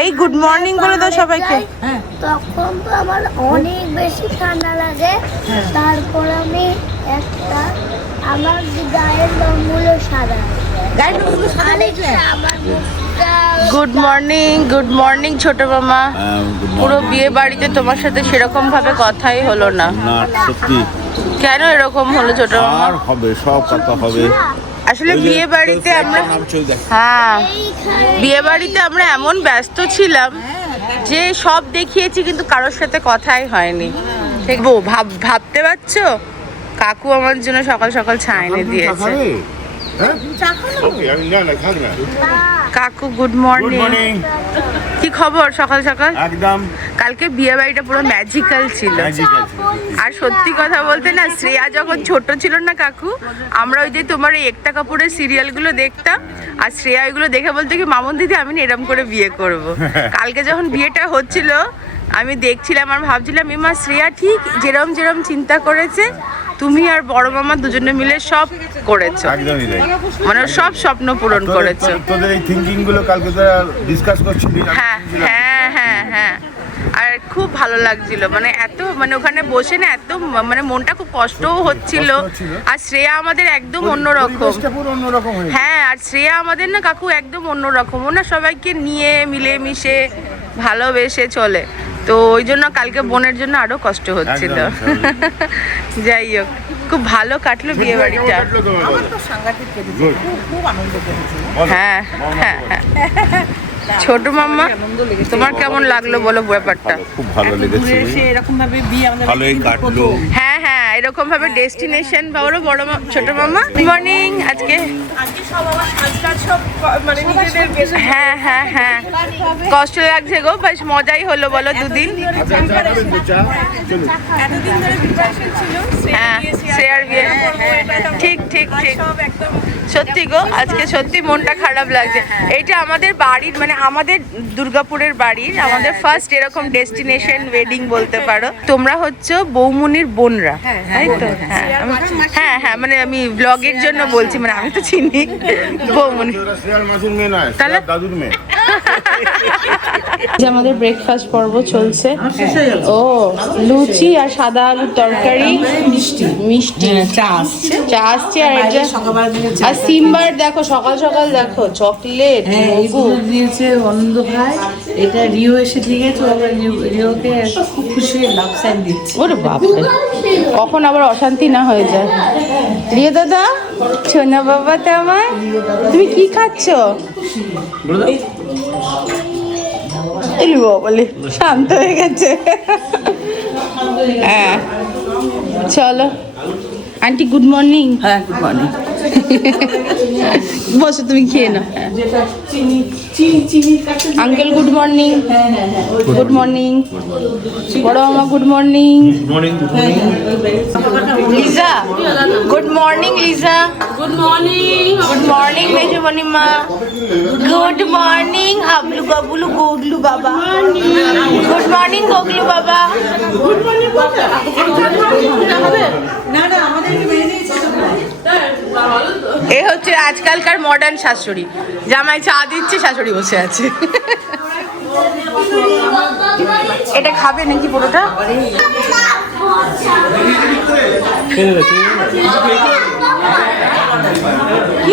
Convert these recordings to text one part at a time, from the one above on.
এই good morning বলে দাও সবাইকে। তখন তো আমার অনেক বেশি ঠান্ডা লাগে। তারপর আমি আমার গায়ের রঙগুলো সাদা। গুড মর্নিং ছোট মামা। পুরো বিয়ে বাড়িতে তোমার সাথে সেরকম ভাবে কথাই হলো না। সত্যি কেন এরকম হলো ছোট মামা? হবে, সব কথা হবে। আসলে বিয়ে বাড়িতে আমরা বিয়ে বাড়িতে আমরা এমন ব্যস্ত ছিলাম যে সব দেখিয়েছি কিন্তু কারোর সাথে কথাই হয়নি। ঠিক ভাবতে পারছো? কাকু আমার জন্য সকাল সকাল চা এনে দিয়েছে। কাকু গুড মর্নিং। কি খবর সকাল সকাল? একদম। কালকে বিয়ে বাড়িটা পুরো ম্যাজিক্যাল ছিল। আর সত্যি কথা বলতে না, শ্রেয়া যখন ছোট ছিল না কাকু, আমরা ওই যে তোমার এই একটা কাপড়ের সিরিয়ালগুলো দেখতাম, আর শ্রেয়া এগুলো দেখে বলতে কি মামুন দিদি আমি না এরম করে বিয়ে করব। কালকে যখন বিয়েটা হচ্ছিল আমি দেখছিলাম আর ভাবছিলাম এমা শ্রেয়া ঠিক যেরম যেরম চিন্তা করেছে তুমি আর বড় মামা দুজনে মিলে সব করেছো। একদমই তাই। মানে সব স্বপ্ন পূরণ করেছো। তোদের এই থিংকিং গুলো কালকে তোরা ডিসকাস করছিলি। হ্যাঁ হ্যাঁ হ্যাঁ হ্যাঁ। আর খুব ভালো লাগছিল, মানে এত মানে ওখানে বসে না এত মানে মনটা খুব কষ্টও হচ্ছিল। আর শ্রেয়া আমাদের একদম অন্যরকম। হ্যাঁ, আর শ্রেয়া আমাদের না কাকু একদম অন্যরকম। ও না সবাইকে নিয়ে মিলেমিশে ভালোবেসে চলে, তো ওই জন্য কালকে বোনের জন্য আরো কষ্ট হচ্ছিল। যাই হোক, খুব ভালো কাটলো বিয়ে বাড়িটা। হ্যাঁ হ্যাঁ হ্যাঁ। ছোট মাম্মা তোমার কেমন লাগলো বলো ব্যাপারটা? খুব ভালো লেগেছে। ভালোই কাটলো। হ্যাঁ হ্যাঁ, এরকম ভাবে ডেস্টিনেশন বড় বড় ছোট মাম্মা গুড মর্নিং। আজকে হ্যাঁ হ্যাঁ হ্যাঁ, কষ্ট লাগছে গো, বেশ মজাই হলো বলো দুদিন। হ্যাঁ শ্রেয়ার বিয়ে, ঠিক ঠিক ঠিক। সত্যি গো, আজকে সত্যি মনটা খারাপ লাগছে। এইটা আমাদের বাড়ির মানে আমাদের দুর্গাপুরের বাড়ির আমাদের ফার্স্ট এরকম ডেস্টিনেশন ওয়েডিং বলতে পারো। তোমরা হচ্ছে বৌমনির বোনরা, তাই তো? হ্যাঁ হ্যাঁ, মানে আমি ব্লগের জন্য বলছি, মানে আমি তো চিনি বৌমনি। তাহলে আমাদের ব্রেকফাস্ট পর্ব চলছে। ও লুচি আর সাদা আলুর তরকারি, মিষ্টি চা আসছে। আর সিম্বার দেখো সকাল সকাল দেখো চকলেট দিয়েছে, আনন্দ খায়। এটা রিও এসে ঠিক আছে, আবার রিওকে খুব খুশি হয়ে লাভ সাইন দিচ্ছে। ওরে বাপরে, কখন আবার অশান্তি না হয়ে যায়। রিও দাদা, সোনা বাবা তো আমার, তুমি কি খাচ্ছ? বলে শান্ত হয়ে গেছে। হ্যাঁ চলো আন্টি গুড মর্নিং। হ্যাঁ গুড মর্নিং। বসো তুমি খেয়ে নাও। Uncle good morning. Good morning বড় মামা, good morning. Liza good morning. Liza good morning. Good morning মেজো মনিমা। গুড মর্নিং হাবলু বাবুলু গোগলু বাবা। গুড মর্নিং গোগলু বাবা। Good morning. না না আমাদের এ হচ্ছে আজকালকার মডার্ন শাশুড়ি। জামাই চা দিচ্ছে, শাশুড়ি বসে আছে। এটা খাবে নাকি পুরোটা? কি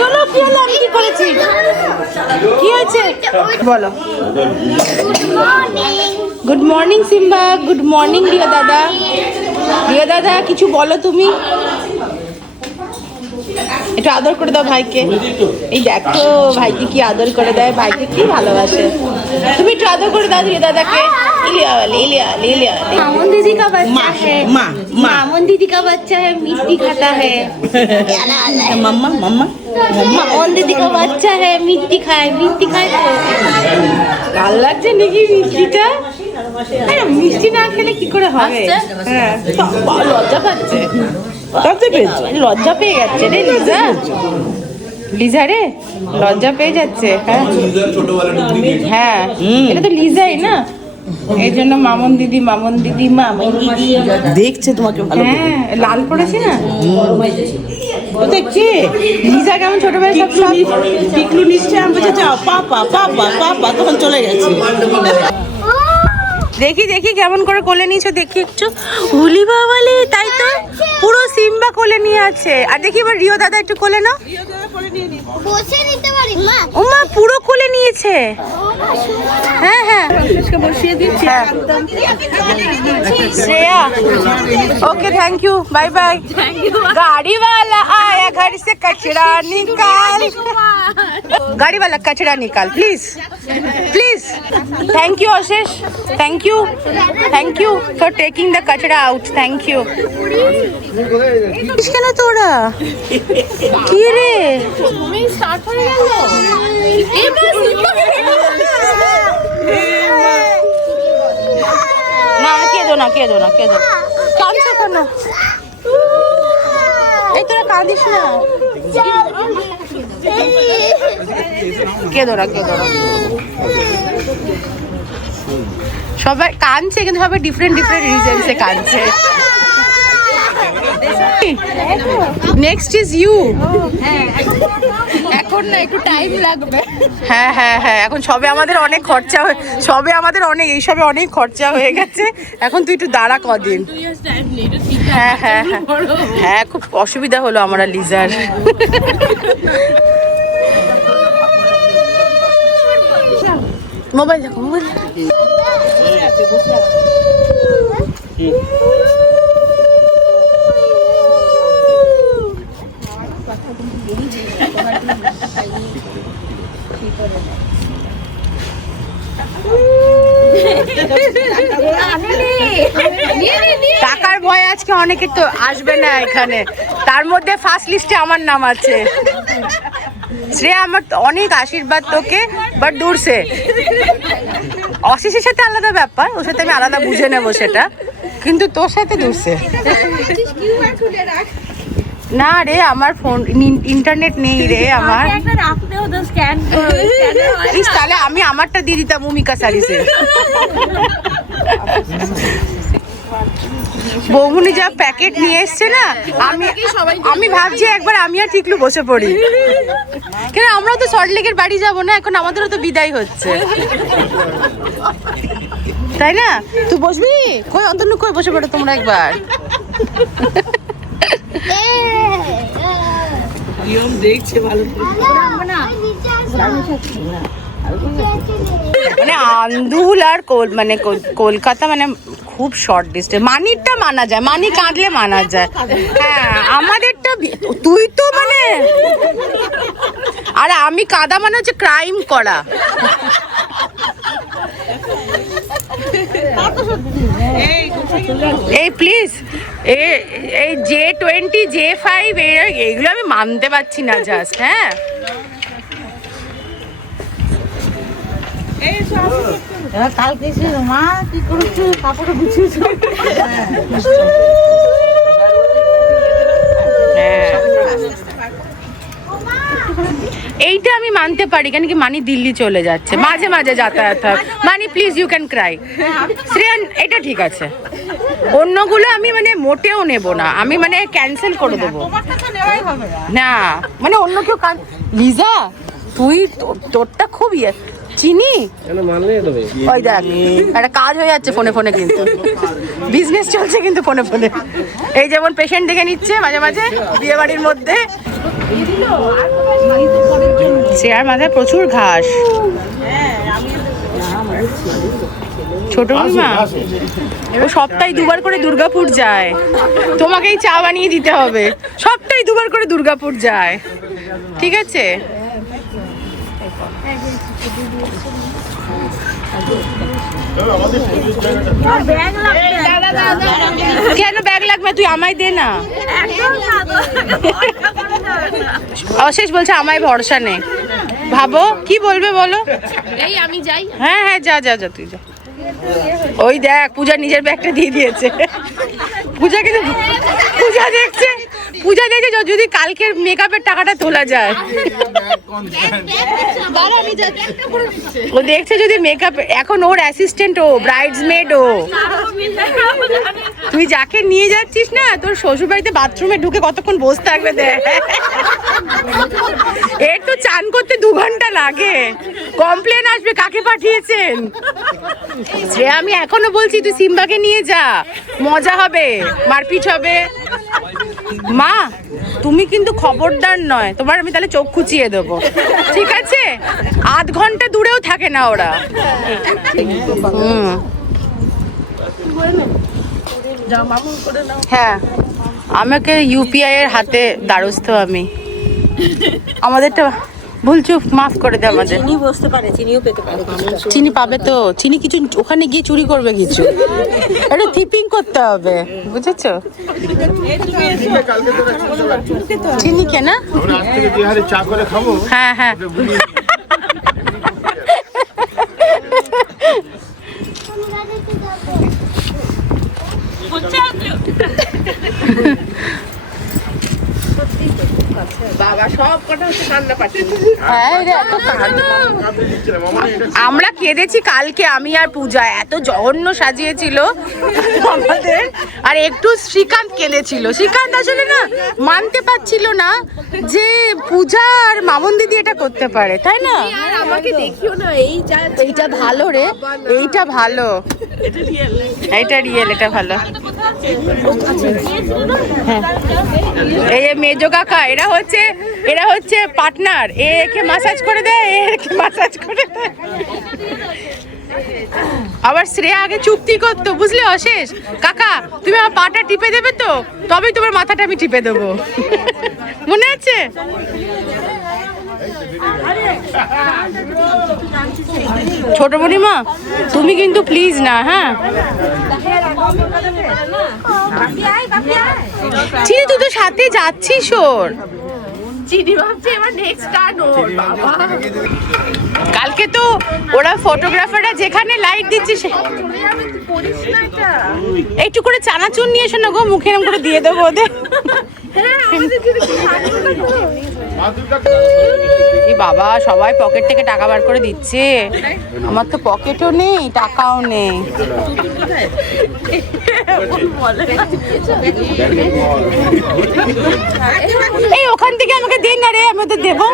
হলো কি হলো, আমি কি করেছি? কি হয়েছে বলো? Good morning Simba. Good morning Riya দাদা। রিয়া দাদা কিছু বলো তুমি। একটু আদর করে দাও ভাইকে। এই দেখো ভাইকে কি আদর করে দেয়, ভাইকে কি ভালোবাসে। তুমি একটু আদর করে দাও রিয়া दादाকে। मामून दीदी का बच्चा है। मामून दीदी का बच्चा है, मिष्टी खाता है। मम्मा मम्मा मामून दीदी का बच्चा है, मिष्टी खाए तो ভালো লাগছে নাকি মিষ্টিটা? মিষ্টি না খেলে কি করে হবে? হ্যাঁ লজ্জা পাচ্ছে, লজ্জা পেয়ে যাচ্ছে রে লিজা। লিজা রে লজ্জা পেয়ে যাচ্ছে। হ্যাঁ হ্যাঁ, এটা তো লিজাই না। এই জন্য মামন দিদি দেখছে তোমাকে ভালো করে। হ্যাঁ লাল পড়েছে না ওটা কে লিজা কেমন ছোটবেলায় সব টিকলু নিশ্চয় আমি বলছি যাও পাপা পাপা পাপা তখন চলে গেছে। দেখি দেখি কেমন করে কোলে নিয়েছো দেখি একটু হুলি বাবালে তাই তো পুরো সিম্বা কোলে নিয়ে আছে আর দেখি এবার রিও দাদা একটু কোলে নাও বসে নিতে পারি মা ও মা পুরো কোলে নিয়েছে হ্যাঁ হ্যাঁ বসিয়ে দিচ্ছি হ্যাঁ Shreya okay thank you bye bye गाड़ी वाला आया घर से कचरा निकाल गाड़ी वाला कचरा निकाल please please thank you Ashish thank you for taking the kachra out thank you কেন তোরা কি রে না কেঁদো না কাঁদছো কেন এই তোরা কাঁদিস না কেঁদো না সবাই কাঁদছে কিন্তু সবাই ডিফারেন্ট রিজনসে কাঁদছে নেক্সট ইজ ইউ এখন না একটু টাইম লাগবে হ্যাঁ এখন সবে আমাদের অনেক খরচা এইসবে অনেক খরচা হয়ে গেছে এখন তুই একটু দাঁড়া কদিন হ্যাঁ খুব অসুবিধা হলো আমার আর লিজার মোবাইল দেখো টাকার ভয় আজকে অনেকে তো আসবে না এখানে তার মধ্যে ফার্স্ট লিস্টে আমার নাম আছে শ্রেয়া আমার অনেক আশীর্বাদ তোকে বাট দূর সে অশিসের সাথে আলাদা ব্যাপার ওর সাথে আমি আলাদা বুঝে নেবো সেটা কিন্তু তোর সাথে দূর সে না রে আমার ফোন ইন্টারনেট নেই রে আমার তাহলে আমি আমারটা দিয়ে দিতাম ভূমিকা সারিসে বৌমনি যা প্যাকেট নিয়ে এসছে না আমি ভাবছি একবার আমি আর টিকলু বসে পড়ি কেন আমরাও তো সল্টলেকের বাড়ি যাব না এখন আমাদেরও তো বিদায় হচ্ছে তাই না তুই বসবি কই অন্তনু কই বসে পড়ো তোমরা একবার নিয়ম দেখছে ভালো করে। মানে আন্দুল আর কলকাতা মানে খুব শর্ট ডিস্টেন্স মানিরটা মানা যায় মানি কাঁদলে মানা যায় হ্যাঁ আমাদেরটা তুই তো মানে আর আমি কাঁদা মানে হচ্ছে ক্রাইম করা এই প্লিজ এই J20 J5 এইগুলো আমি মানতে পারছি না জাস্ট হ্যাঁ কালকে মা কি করছো কাপড় গুছিয়েছো এইটা আমি মানতে পারি কেন কি মানি দিল্লি চলে যাচ্ছে মাঝে মাঝে যাতায়াত হয় মানি please you can cry Shreyan এটা ঠিক আছে অন্যগুলো আমি মানে মোটেও নেব না আমি মানে ক্যান্সেল করে দেবো না মানে অন্য কেউ লিজা তুই তোরটা খুব চিনি ওই দেখ একটা কাজ হয়ে যাচ্ছে ফোনে ফোনে কিন্তু বিজনেস চলছে কিন্তু ফোনে ফোনে এই যেমন পেশেন্ট দেখে নিচ্ছে মাঝে মাঝে বিয়ে বাড়ির মধ্যে চেয়ার মাথায় প্রচুর ঘাস ছোট মা ও সপ্তাহে দুবার করে দুর্গাপুর যায় তোমাকেই চা বানিয়ে দিতে হবে সপ্তাহে দুবার করে দুর্গাপুর যায় ঠিক আছে কেন ব্যাগ লাগবে তুই আমায় দে না অশেষ বলছে আমায় ভরসা নেই ভাবো কি বলবে বলো এই আমি যাই হ্যাঁ হ্যাঁ যা যা যা তুই যা ওই দেখ পূজা নিজের ব্যাগটা দিয়ে দিয়েছে পূজা কিন্তু পূজা দেখছে পূজা দিয়েছে যদি কালকের মেকআপের টাকাটা তোলা যায়। ও দেখছে যদি মেকআপ, এখন ওর অ্যাসিস্ট্যান্ট ও, ব্রাইডসমেড ও। তুই যাকে নিয়ে যাচ্ছিস না, তোর শ্বশুর বাড়িতে বাথরুমে ঢুকে কতক্ষণ বসে থাকবে দেখ। এর তো চান করতে 2 ঘন্টা লাগে। কমপ্লেন আসবে কাকে পাঠিয়েছেন। সে আমি এখনো বলছি তুই সিম্বাকে নিয়ে যা, মজা হবে, মারপিট হবে। মা তুমি কিন্তু খবরদার নয়, তোমার আমি তাহলে চোখ খুঁচিয়ে দেবো, ঠিক আছে? 8 ঘন্টা দূরেও থাকে না ওরা। হ্যাঁ, আমাকে ইউপিআই এর হাতে দ্বারস্থ আমি। আমাদেরটা ভুল চুপ, মাফ করে দে আমাদের। চিনি বসতে পারে, চিনিও পেতে পারে। চিনি পাবে তো, চিনি কিছু ওখানে গিয়ে চুরি করবে কিছু, একটু থিপিং করতে হবে, বুঝেছো? চিনি কেনা? হ্যাঁ হ্যাঁ বাবা সব কটা হচ্ছে কান্না পাচ্ছে। হ্যাঁ রে, এত কান্না। আমরা কেঁদেছি কালকে, আমি আর পূজা, এত জঘন্য সাজিয়েছিল আমাদের। আর একটু শ্রীকান্ত কেঁদেছিল। শ্রীকান্ত আসলে না মানতে পারছিল না যে পূজা আর মামন দিদি এটা করতে পারে, তাই না? আমাকে দেখিও না, এইটা ভালো রে, এইটা ভালো, এইটা রিয়েল, এটা ভালো। এই যে মেজো কাকা, এরা হচ্ছে পার্টনার। একে মাসাজ করে দেয়, একে মাসাজ করে দেয়। আবার শ্রেয়া আগে চুক্তি করতো, বুঝলে অশেষ, কাকা তুমি আমার পাটা টিপে দেবে তো, তবেই তোমার মাথাটা আমি টিপে দেবো। মনে আছে? ছোট বুড়িমা তুমি কিন্তু প্লিজ না, হ্যাঁ চিনি, তুই তো সাথে যাচ্ছিস ওর। চিনি ভাবছি এবার নেক্সট টার্ন ওর। বাবা কালকে তো ওরা ফটোগ্রাফাররা যেখানে লাইট দিচ্ছে একটু করে চানাচুর নিয়ে এসো না গো, মুখে এরকম করে দিয়ে দেবো ওদের। এই বাবা সবাই পকেট থেকে টাকা বার করে দিচ্ছে, আমার তো পকেটও নেই, টাকাও নেই। এই ওখান থেকে আমাকে দিন না রে, আমি তো দেবো।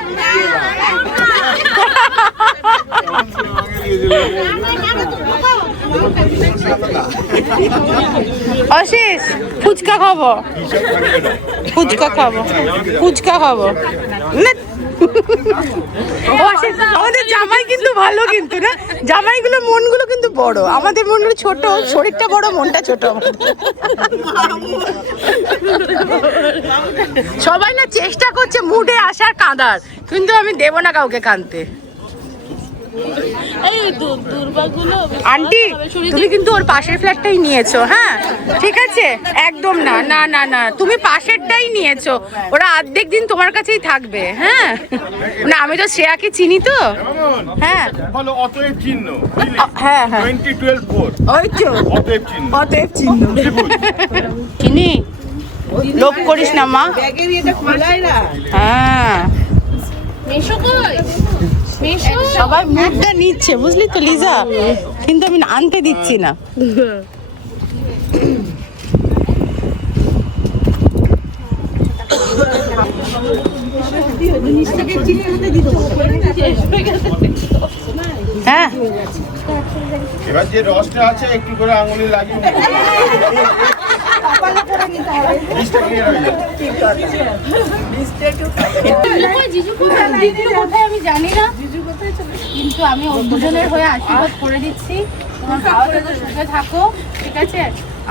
অশেষ ফুচকা খাবো, ফুচকা খাবো, ফুচকা খাবো না। আমাদের জামাই কিন্তু ভালো, কিন্তু না জামাইগুলো মনগুলো কিন্তু বড়, আমাদের মনগুলো ছোট, শরীরটা বড় মনটা ছোট। সবাই না চেষ্টা করছে মুডে আসার কাঁদার, কিন্তু আমি দেব না কাউকে কাঁদতে। আন্টি তুমি কিন্তু ওর পাশের ফ্ল্যাটটাই নিয়েছো, হ্যাঁ ঠিক আছে, একদম না না না না, তুমি পাশেরটাই নিয়েছো, ওরা অর্ধেক দিন তোমার কাছেই থাকবে। হ্যাঁ না, আমি তো শ্রেয়াকে চিনি তো। হ্যাঁ ভালো, অতএব চিহ্ন। হ্যাঁ হ্যাঁ 2012 ওই তো অতএব চিহ্ন। অতএব চিহ্ন চিনি, লোভ করিস না মা। ব্যাগের এটা খোলাই না। হ্যাঁ সবাই মুখটা নিচ্ছে, বুঝলি তো লিজা, কিন্তু আমি আনতে দিচ্ছি না। হ্যাঁ এবার যে রসটা আছে একটু করে আঙুলে লাগিয়ে কোথায় আমি জানি না, কিন্তু আমি ওর দুজনের হয়ে আশীর্বাদ করে দিচ্ছি। তোমার ভালো থেকো, সুখে থাকো, ঠিক আছে?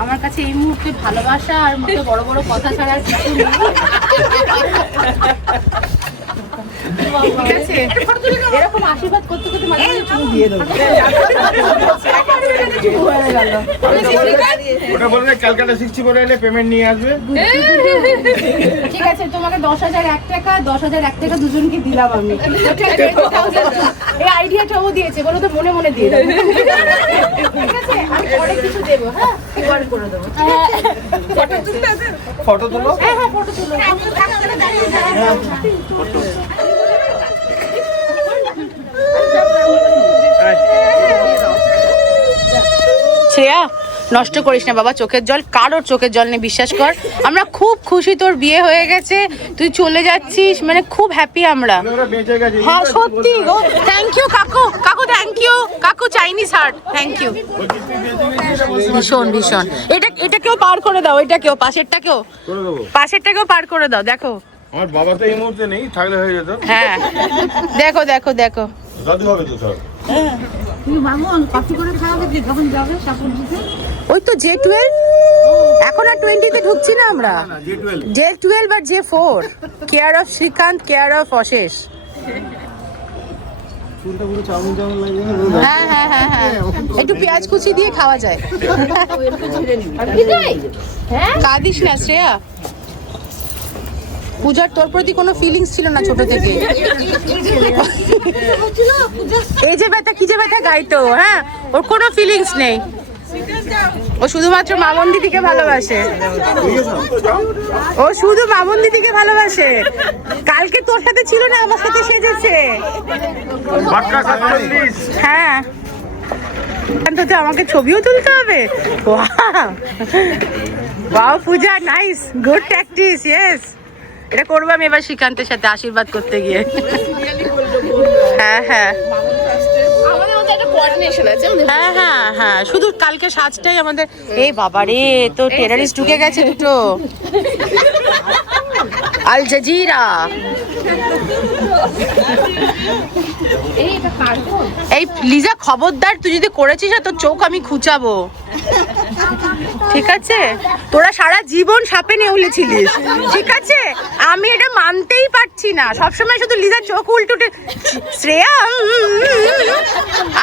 আমার কাছে এই মুহূর্তে ভালোবাসা আর মুখে বড় বড় কথা ছাড়া আর কিছু নেই, ঠিক আছে? এরকম আশীর্বাদ করতে করতে মাঝে মাঝে চুমু দিয়ে দেবো। ওটা বলবে ক্যালকাটা 60 করে এলে পেমেন্ট নিয়ে আসবে। ঠিক আছে, তোমাকে 10,001 টাকা 10,001 টাকা দুজনকে দিলাম আমি। এই আইডিয়াটাও দিয়েছে, বলো তো মনে মনে দিয়ে দেবো। ঠিক আছে, আমি পরে কিছু দেবো, হ্যাঁ কিউআর করে দেবো। ফটো তুলো। হ্যাঁ হ্যাঁ, ফটো তুলো। শ্রেয়া নষ্ট করিস না বাবা চোখের জল, কারোর চোখের জল নেই, বিশ্বাস কর। আমরা খুব খুশি তোর বিয়ে হয়ে গেছে, তুই চলে যাচ্ছিস, মানে খুব হ্যাপি আমরা। ওরা বেঁচে গেছে। হ্যাঁ সত্যি গো, থ্যাংক ইউ কাকু, কাকু থ্যাংক ইউ, কাকু চাইনিজ হার্ট, থ্যাংক ইউ। ভীষণ ভীষণ। এটাকেও পার করে দাও, এটাকেও, পাশেরটাকেও, করে দেবো। পাশেরটাকেও পার করে দাও। দেখো আমার বাবা তো এই মুহূর্তে নেই, থাকলে হয়ে যেত। হ্যাঁ দেখো দেখো দেখো, দাদু হবে তো সব। ওই তো J12, এখন আর 20-তে ঢুকছি না আমরা, J12 আর J4, care of Srikanta, care of Ashesh. হ্যাঁ হ্যাঁ হ্যাঁ হ্যাঁ, একটু পেঁয়াজ কুচি দিয়ে খাওয়া যায়। কাঁদিস না শ্রেয়া, পূজার তোর প্রতি কোনো ফিলিংস ছিল না ছোট থেকে। এই যে ব্যথা কি যে ব্যথা গাইতো, হ্যাঁ ওর কোনো ফিলিংস নেই, ও শুধুমাত্র মামন দিদিকে ভালোবাসে, ও শুধু মামন দিদিকে ভালোবাসে। কালকে তোর সাথে ছিল না, আমার সাথে সেজেছে। হ্যাঁ তো আমাকে ছবিও তুলতে হবে। বাহ পূজা, নাইস, গুড প্র্যাকটিস, ইয়েস। এটা করবো আমি এবার শ্রীকান্তের সাথে আশীর্বাদ করতে গিয়ে। হ্যাঁ হ্যাঁ হ্যাঁ হ্যাঁ হ্যাঁ, শুধু কালকে সাজটাই আমাদের। এই বাবা রে, তো টেরারিস্ট ঢুকে গেছে দুটো। Al Jazeera. এই লিজা খবরদার, তুই যদি করেছিস না তোর চোখ আমি খুঁচাবো, ঠিক আছে? তোরা সারা জীবন সাপে নেউলেছিলিস, ঠিক আছে? আমি এটা মানতেই পারছি না, সবসময় শুধু লিজার চোখ উল্টুটে। শ্রেয়া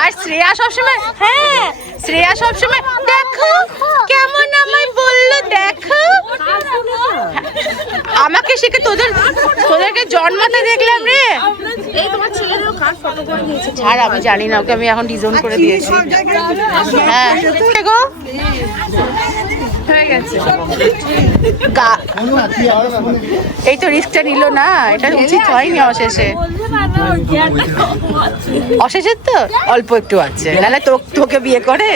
আর শ্রেয়া সবসময়, হ্যাঁ শ্রেয়া সবসময় দেখো কেমন আমায় বললো, দেখো আমাকে শিখে তোদেরকে জন্মাতে দেখলাম রে। এই তোমার ছেলেরও কার ফটো করে নিয়েছে? ছাড়, আমি জানি না, ওকে আমি এখন ডিজোন করে দিয়েছি। হ্যাঁ গো, হয়ে গেছে। এই তো রিস্কটা নিল না, এটা উচিত হয়নি অশেষে। অশেষের তো অল্প একটু আছে, নাহলে তোকে বিয়ে করে।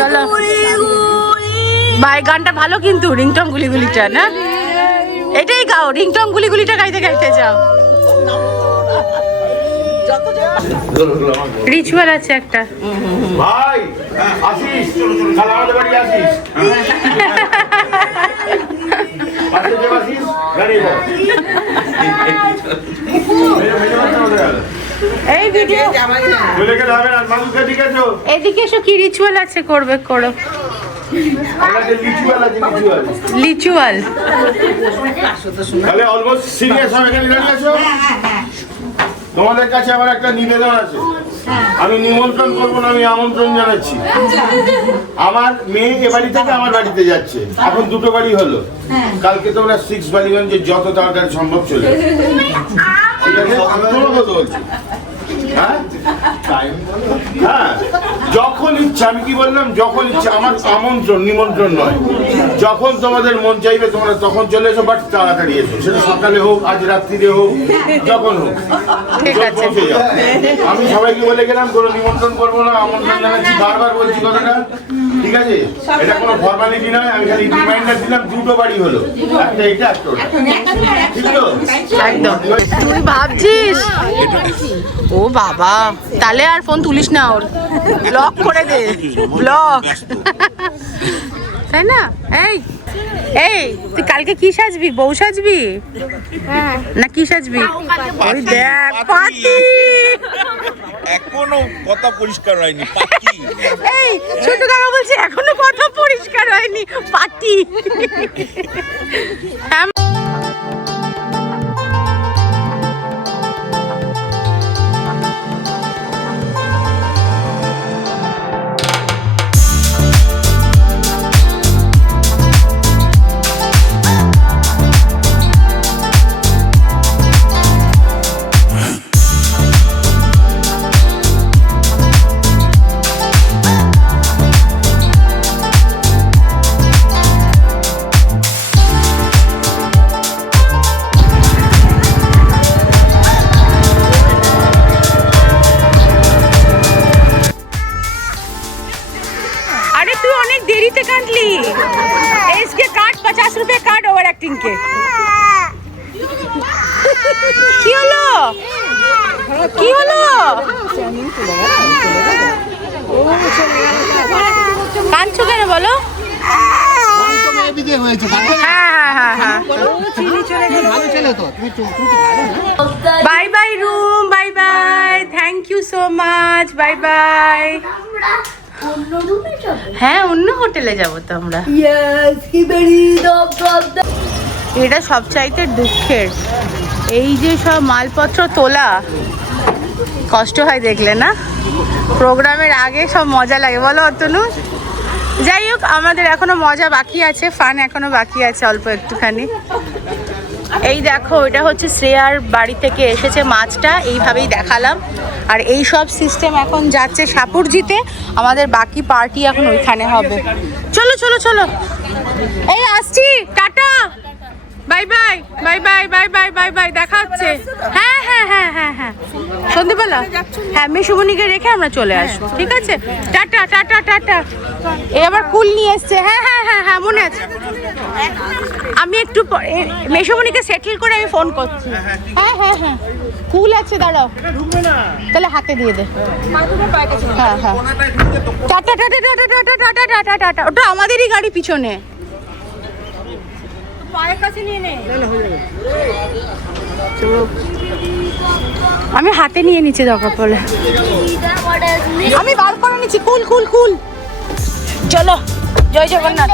চলো ভাই, গানটা ভালো কিন্তু, রিংটং গুলিগুলিটা না, এটাই গাও, রিংটং গুলিগুলিটা গাইতে গাইতে যাও। রিচুয়াল আছে একটা। ভাই আসিস, কাল আমাদের বাড়ি আসিস। আসিস আসিস, গাড়ি বল। এই ভিডিও বলেকে যাবে না, মানুষকে ঠিক আছে। এদিকে এসো, কি রিচুয়াল আছে করবে, করো। আমাদের লিচুয়াল আছে, লিচুয়াল। লিচুয়াল তাহলে অলমোস্ট সিরিয়াস হবে, এখানে দাঁড়িয়ে আছো। তোমাদের কাছে আমার একটা নিবেদন আছে, আমি নিমন্ত্রণ করবো না, আমি আমন্ত্রণ জানাচ্ছি। আমার মেয়ে এ বাড়ি থেকে আমার বাড়িতে যাচ্ছে, এখন দুটো বাড়ি হলো। কালকে তোমরা 6 বালিগঞ্জে যত তাড়াতাড়ি সম্ভব চলে যাবে, ঠিক আছে? আমি তোমার কথা বলছি। হ্যাঁ হ্যাঁ, যখন ইচ্ছা, আমি কি বললাম, যখন ইচ্ছা। আমার আমন্ত্রণ, নিমন্ত্রণ নয়। যখন তোমাদের মন চাইবে তোমরা তখন চলে এসো, বাট তাড়াতাড়ি এসো, সেটা সকালে হোক, আজ রাত্রিরে হোক, যখন হোক। ঠিক আছে। পৌঁছে যাও। আমি সবাইকে বলে গেলাম কোনো নিমন্ত্রণ করবো না, আমন্ত্রণ জানাচ্ছি, বারবার বলছি কথাটা, ঠিক আছে? এটা কোনো ফর্মালিটি নয়, আমি খালি রিমাইন্ডার দিলাম। দুটো বাড়ি হলো, একটা এটা, একটা ওটা, ঠিক তো? একদম। তুই ভাবছিস, ও বাবা, তাহলে আর ফোন তুলিস না, ওর ব্লক করে দে, ব্লক, তাই না? এই এই, তুই কালকে কি সাজবি, বউ সাজবি না কি সাজবি? ওই দেখ পাতি, এখনো কথা পরিষ্কার হয়নি, পাতি। এই ছোট কাকা বলছে এখনো কথা পরিষ্কার হয়নি, পাতি। থেকে। কি হলো কি হলো? কাঁদছো কেন বলো? Bye bye room, bye bye, thank you so much, bye bye. হ্যাঁ অন্য হোটেলে যাবো তো আমরা। এটা সবচাইতে দুঃখের, এই যে সব মালপত্র তোলা কষ্ট হয় দেখলে না? প্রোগ্রামের আগে সব মজা লাগে বলো অতনু? যাই হোক আমাদের এখনো মজা বাকি আছে, ফান এখনো বাকি আছে অল্প একটুখানি। এই দেখো এটা হচ্ছে শ্রেয়ার বাড়ি থেকে এসেছে মাছটা, এইভাবেই দেখালাম। আর এই সব সিস্টেম এখন যাচ্ছে সাপুরজিতে, আমাদের বাকি পার্টি এখন ওইখানে হবে। চলো চলো চলো, এই আসছি, tata, bye bye bye bye bye bye bye bye, দেখা হচ্ছে। হ্যাঁ হ্যাঁ হ্যাঁ হ্যাঁ হ্যাঁ সন্ধ্যেবেলা, হ্যাঁ মেশুমণিকে রেখে আমরা চলে আসবো, ঠিক আছে? Tata tata tata. এ আবার কুল নিয়ে এসছে, হ্যাঁ হ্যাঁ হ্যাঁ হ্যাঁ মনে আছে। আমি একটু মেশুমণিকে সেটেল করে আমি ফোন করছি। হ্যাঁ হ্যাঁ হ্যাঁ কুল আছে, দাঁড়াও তাহলে হাতে দিয়ে দে। হ্যাঁ হ্যাঁ tata tata tata tata tata tata tata. ওটা আমাদেরই গাড়ি পিছনে। আমি হাতে নিয়ে নিচ্ছি দরকার পড়লে, আমি বার করে নিচ্ছি। কুল কুল কুল, চলো জয় জগন্নাথ।